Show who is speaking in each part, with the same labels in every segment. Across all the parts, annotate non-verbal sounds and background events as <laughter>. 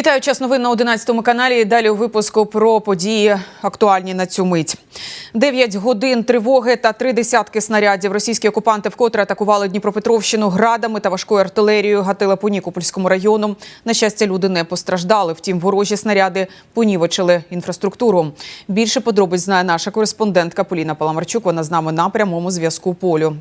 Speaker 1: Вітаю час новин на 11 каналі. Далі у випуску про події актуальні на цю мить. Дев'ять годин тривоги та три десятки снарядів. Російські окупанти вкотре атакували Дніпропетровщину градами та важкою артилерією. Гатили по Нікопольському району. На щастя, люди не постраждали. Втім, ворожі снаряди понівечили інфраструктуру. Більше подробиць знає наша кореспондентка Поліна Паламарчук. Вона з нами на прямому зв'язку полю.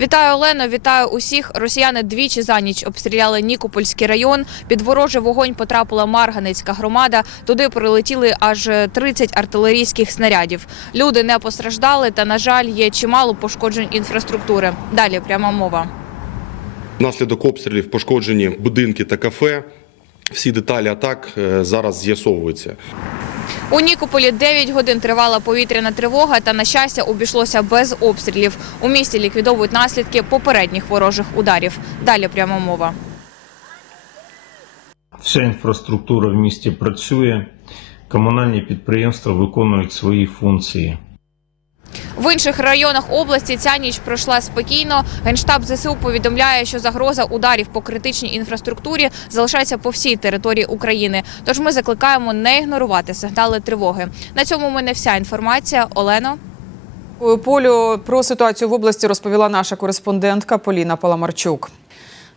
Speaker 2: Вітаю Олено, вітаю усіх. Росіяни двічі за ніч обстріляли Нікопольський район. Під ворожий вогонь потрапила Марганецька громада. Туди прилетіли аж 30 артилерійських снарядів. Люди не постраждали, та на жаль, є чимало пошкоджень інфраструктури. Далі пряма мова.
Speaker 3: Внаслідок обстрілів пошкоджені будинки та кафе. Всі деталі атак е, зараз з'ясовуються.
Speaker 2: У Нікополі 9 годин тривала повітряна тривога, та на щастя обійшлося без обстрілів. У місті ліквідовують наслідки попередніх ворожих ударів. Далі пряма мова.
Speaker 4: Вся інфраструктура в місті працює, комунальні підприємства виконують свої функції.
Speaker 2: В інших районах області ця ніч пройшла спокійно. Генштаб ЗСУ повідомляє, що загроза ударів по критичній інфраструктурі залишається по всій території України. Тож ми закликаємо не ігнорувати сигнали тривоги. На цьому в мене вся інформація. Олено.
Speaker 1: Полю про ситуацію в області розповіла наша кореспондентка Поліна Паламарчук.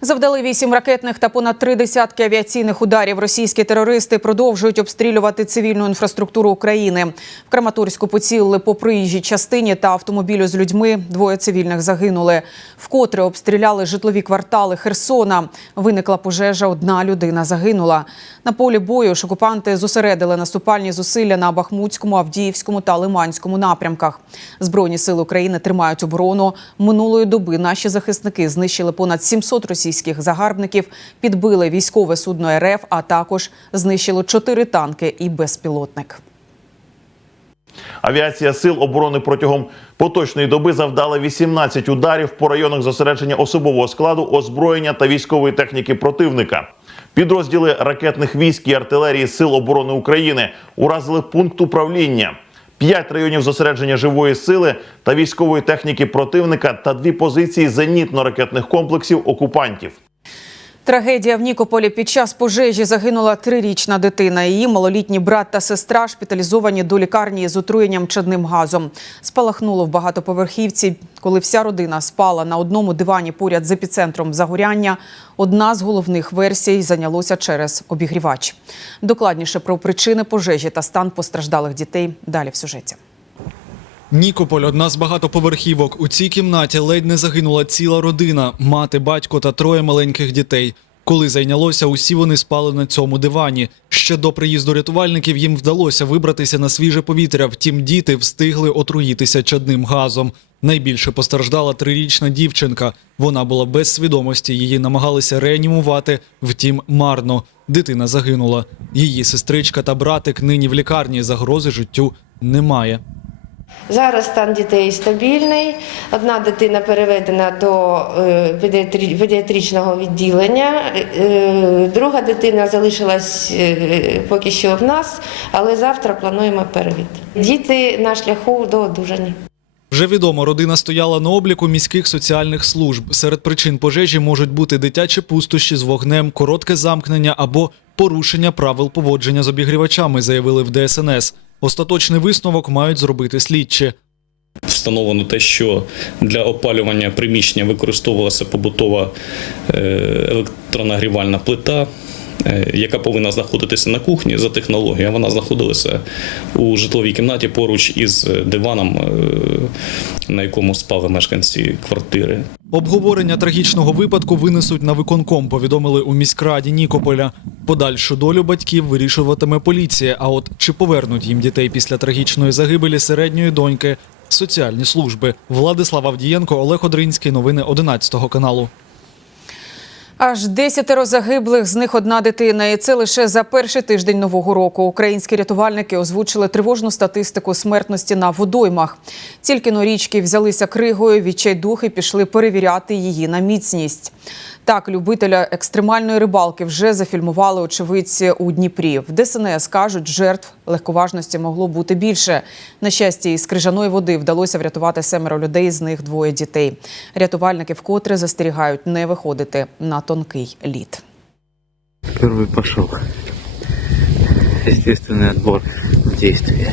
Speaker 1: Завдали вісім ракетних та понад три десятки авіаційних ударів. Російські терористи продовжують обстрілювати цивільну інфраструктуру України. В Краматорську поцілили по приїжджій частині та автомобілю з людьми. Двоє цивільних загинули. Вкотре обстріляли житлові квартали Херсона. Виникла пожежа. Одна людина загинула. На полі бою ж окупанти зосередили наступальні зусилля на Бахмутському, Авдіївському та Лиманському напрямках. Збройні сили України тримають оборону. Минулої доби наші захисники знищили понад 700 російських загарбників, підбили військове судно РФ, а також знищили чотири танки і безпілотник.
Speaker 5: Авіація сил оборони протягом поточної доби завдала 18 ударів по районах зосередження особового складу, озброєння та військової техніки противника. Підрозділи ракетних військ і артилерії Сил оборони України уразили пункт управління. П'ять районів зосередження живої сили та військової техніки противника та дві позиції зенітно-ракетних комплексів окупантів.
Speaker 1: Трагедія в Нікополі під час пожежі загинула трирічна дитина. Її малолітній брат та сестра шпиталізовані до лікарні з отруєнням чадним газом. Спалахнуло в багатоповерхівці, коли вся родина спала на одному дивані поряд з епіцентром загоряння. Одна з головних версій зайнялося через обігрівач. Докладніше про причини пожежі та стан постраждалих дітей далі в сюжеті.
Speaker 6: Нікополь одна з багатоповерхівок. У цій кімнаті ледь не загинула ціла родина: мати, батько та троє маленьких дітей. Коли зайнялося, усі вони спали на цьому дивані. Ще до приїзду рятувальників їм вдалося вибратися на свіже повітря. Втім, діти встигли отруїтися чадним газом. Найбільше постраждала трирічна дівчинка. Вона була без свідомості. Її намагалися реанімувати. Втім, марно. Дитина загинула. Її сестричка та братик нині в лікарні. Загрози життю немає.
Speaker 7: Зараз стан дітей стабільний. Одна дитина переведена до е, педіатричного відділення, е, друга дитина залишилась е, поки що в нас, але завтра плануємо перевід. Діти на шляху до одужання.
Speaker 6: Вже відомо, родина стояла на обліку міських соціальних служб. Серед причин пожежі можуть бути дитячі пустощі з вогнем, коротке замкнення або порушення правил поводження з обігрівачами, заявили в ДСНС. Остаточний висновок мають зробити слідчі.
Speaker 8: Встановлено те, що для опалювання приміщення використовувалася побутова е, електронагрівальна плита, яка повинна знаходитися на кухні за технологією. Вона знаходилася у житловій кімнаті поруч із диваном, е, на якому спали мешканці квартири.
Speaker 6: Обговорення трагічного випадку винесуть на виконком, повідомили у міськраді Нікополя. Подальшу долю батьків вирішуватиме поліція. А от чи повернуть їм дітей після трагічної загибелі середньої доньки соціальні служби. Владислав Авдієнко, Олег Одринський. Новини 11 каналу.
Speaker 1: Аж десятеро загиблих, з них одна дитина. І це лише за перший тиждень нового року. Українські рятувальники озвучили тривожну статистику смертності на водоймах. Тільки но річки взялися кригою, відчайдухи пішли перевіряти її на міцність. Так, любителя екстремальної рибалки вже зафільмували очевидці у Дніпрі. В ДСНС кажуть, жертв легковажності могло бути більше. На щастя, із крижаної води вдалося врятувати семеро людей, з них двоє дітей. Рятувальники вкотре застерігають не виходити на тонкий лід.
Speaker 9: Первый пошел. Естественный отбор в действии.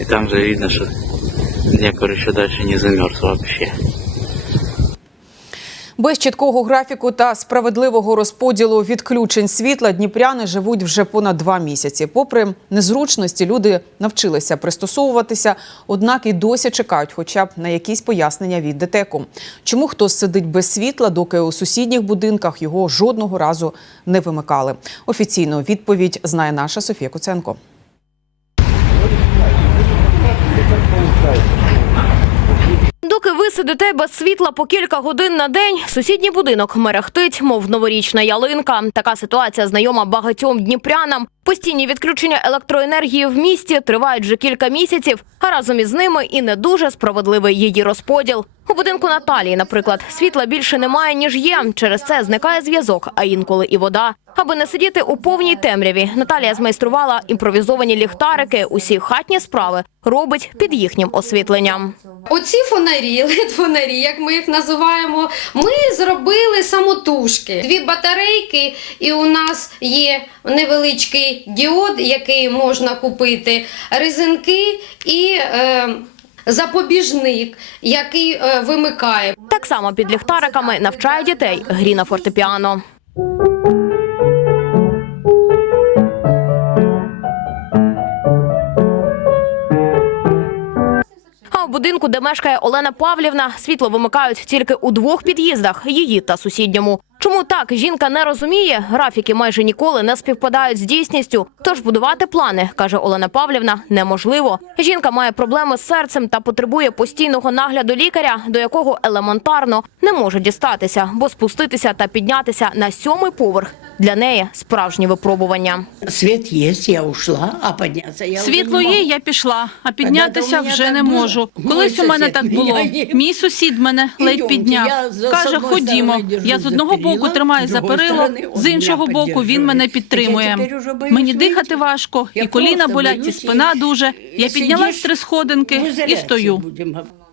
Speaker 9: И там же видно, что Днепр еще дальше не замерз вообще.
Speaker 1: Без чіткого графіку та справедливого розподілу відключень світла дніпряни живуть вже понад два місяці. Попри незручності, люди навчилися пристосовуватися, однак і досі чекають, хоча б на якісь пояснення від ДТЕКу. Чому хтось сидить без світла, доки у сусідніх будинках його жодного разу не вимикали? Офіційну відповідь знає наша Софія Куценко.
Speaker 10: Доки ви сидите без світла по кілька годин на день, сусідній будинок мерехтить, мов новорічна ялинка. Така ситуація знайома багатьом дніпрянам. Постійні відключення електроенергії в місті тривають вже кілька місяців, а разом із ними і не дуже справедливий її розподіл. У будинку Наталії, наприклад, світла більше немає ніж є. Через це зникає зв'язок, а інколи і вода. Аби не сидіти у повній темряві, Наталія змайструвала імпровізовані ліхтарики. Усі хатні справи робить під їхнім освітленням.
Speaker 11: Оці фонарі, <laughs> лед фонарі, як ми їх називаємо, ми зробили самотужки. Дві батарейки, і у нас є невеличкий діод, який можна купити, резинки і е, запобіжник, який е, вимикає.
Speaker 10: Так само під ліхтариками навчає дітей грі на фортепіано. В будинку, де мешкає Олена Павлівна, світло вимикають тільки у двох під'їздах її та сусідньому. Чому так жінка не розуміє? Графіки майже ніколи не співпадають з дійсністю. Тож будувати плани, каже Олена Павлівна, неможливо. Жінка має проблеми з серцем та потребує постійного нагляду лікаря, до якого елементарно не може дістатися, бо спуститися та піднятися на сьомий поверх для неї справжнє випробування.
Speaker 12: Світ є, я ушла, а піднятися я
Speaker 13: Світло є, я пішла, а піднятися вже не можу. Колись у мене так було. Мій сусід мене ледь підняв.
Speaker 12: з
Speaker 13: Каже, ходімо. Я з одного боку
Speaker 12: з
Speaker 13: за перило, з іншого боку він мене підтримує. Мені дихати важко, і коліна болять, і спина дуже. Я піднялась три сходинки і стою.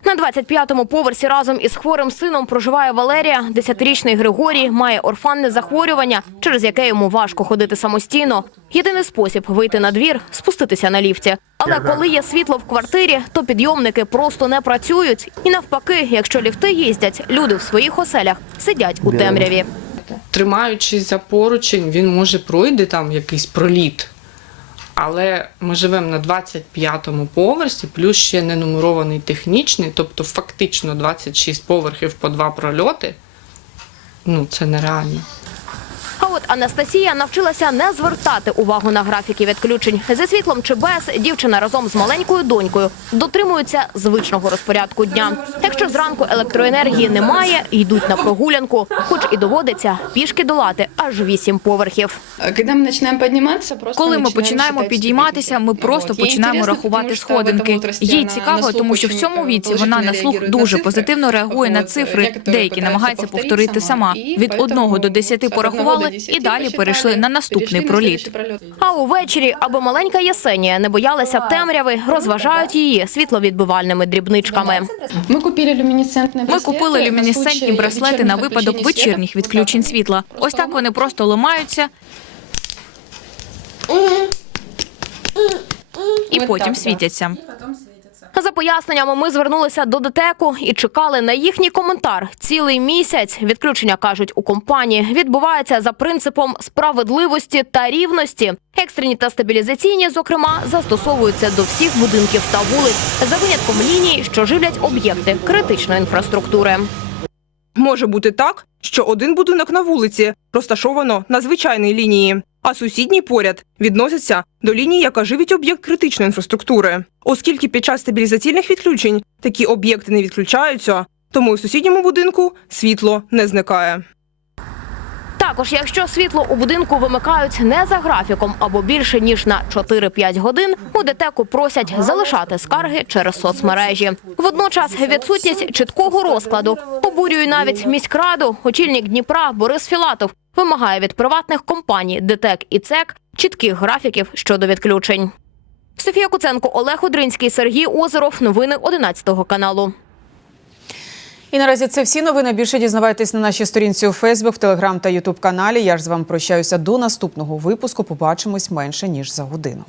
Speaker 10: На 25-му поверсі разом із хворим сином проживає Валерія. Десятирічний Григорій має орфанне захворювання, через яке йому важко ходити самостійно. Єдиний спосіб вийти на двір – спуститися на ліфті. Але коли є світло в квартирі, то підйомники просто не працюють. І навпаки, якщо ліфти їздять, люди в своїх оселях сидять у темряві.
Speaker 14: тримаючись за поручень, він може пройде там якийсь проліт. Але ми живемо на 25-му поверсі, плюс ще не нумерований технічний, тобто фактично 26 поверхів по два прольоти. Ну, це нереально.
Speaker 10: Анастасія навчилася не звертати увагу на графіки відключень. Зі світлом чи без дівчина разом з маленькою донькою дотримується звичного розпорядку дня. Якщо зранку електроенергії немає, йдуть на прогулянку, хоч і доводиться пішки долати аж вісім поверхів.
Speaker 11: Коли ми починаємо підніматися, просто
Speaker 2: ми починаємо підійматися, ми просто починаємо рахувати сходинки. Їй цікаво, тому що в цьому віці вона на слух дуже позитивно реагує на цифри. Деякі намагаються повторити сама. Від 1 до 10 порахували і далі перейшли на наступний проліт.
Speaker 10: А увечері, аби маленька Єсенія не боялася темряви, розважають її світловідбивальними дрібничками.
Speaker 11: Ми купили люмінесцентні
Speaker 2: Ми купили люмінесцентні браслети на випадок вечірніх відключень світла. Ось так вони просто ламаються. І потім світяться.
Speaker 10: За поясненнями ми звернулися до ДТЕКу і чекали на їхній коментар цілий місяць. Відключення кажуть у компанії відбувається за принципом справедливості та рівності. Екстрені та стабілізаційні, зокрема, застосовуються до всіх будинків та вулиць за винятком ліній, що живлять об'єкти критичної інфраструктури.
Speaker 13: Може бути так, що один будинок на вулиці розташовано на звичайній лінії, а сусідній поряд відносяться до лінії, яка живить об'єкт критичної інфраструктури. Оскільки під час стабілізаційних відключень такі об'єкти не відключаються, тому в сусідньому будинку світло не зникає.
Speaker 10: Також, якщо світло у будинку вимикають не за графіком або більше ніж на 4-5 годин, у ДТЕКу просять залишати скарги через соцмережі. Водночас відсутність чіткого розкладу обурює навіть міськраду. Очільник Дніпра Борис Філатов вимагає від приватних компаній ДТЕК і ЦЕК чітких графіків щодо відключень. Софія Куценко, Олег Одринський, Сергій Озеров. Новини 11 каналу.
Speaker 1: І наразі це всі новини. Більше дізнавайтесь на нашій сторінці у Фейсбук, Телеграм та Ютуб каналі. Я ж з вами прощаюся до наступного випуску. Побачимось менше ніж за годину.